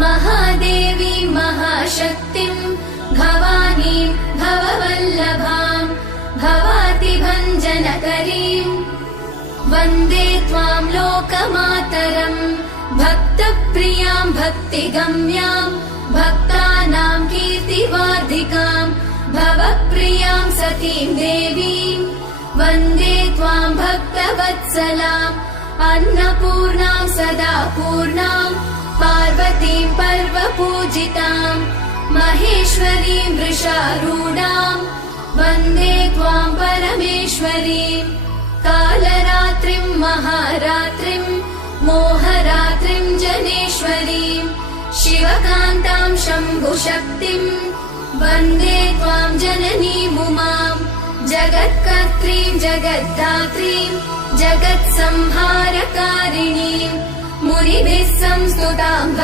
महादेवी महाशक्तिं भवानीं भववल्लभां भवातिभञ्जनकरीं वन्दे त्वां लोकमातरं भक्तप्रियां भक्तिगम्यां भक्तानां कीर्तिवार्धिकां भवप्रियां सतीं देवीं वन्दे त्वां भक्तवत्सलाम् अन्नपूर्णां सदा पूर्णां पार्वतीं पर्वपूजितां महेश्वरीं वृषारूढां वन्दे त्वां परमेश्वरीं कालरात्रिं महारात्रिं मोहरात्रिं जनेश्वरीं शिवकान्तां शम्भुशक्तिं वन्दे त्वां जननीमुमां जगत्कर्त्रीं जगद्धात्रीं जगत्संहारकारिणीं मुनिभिः संस्तुतां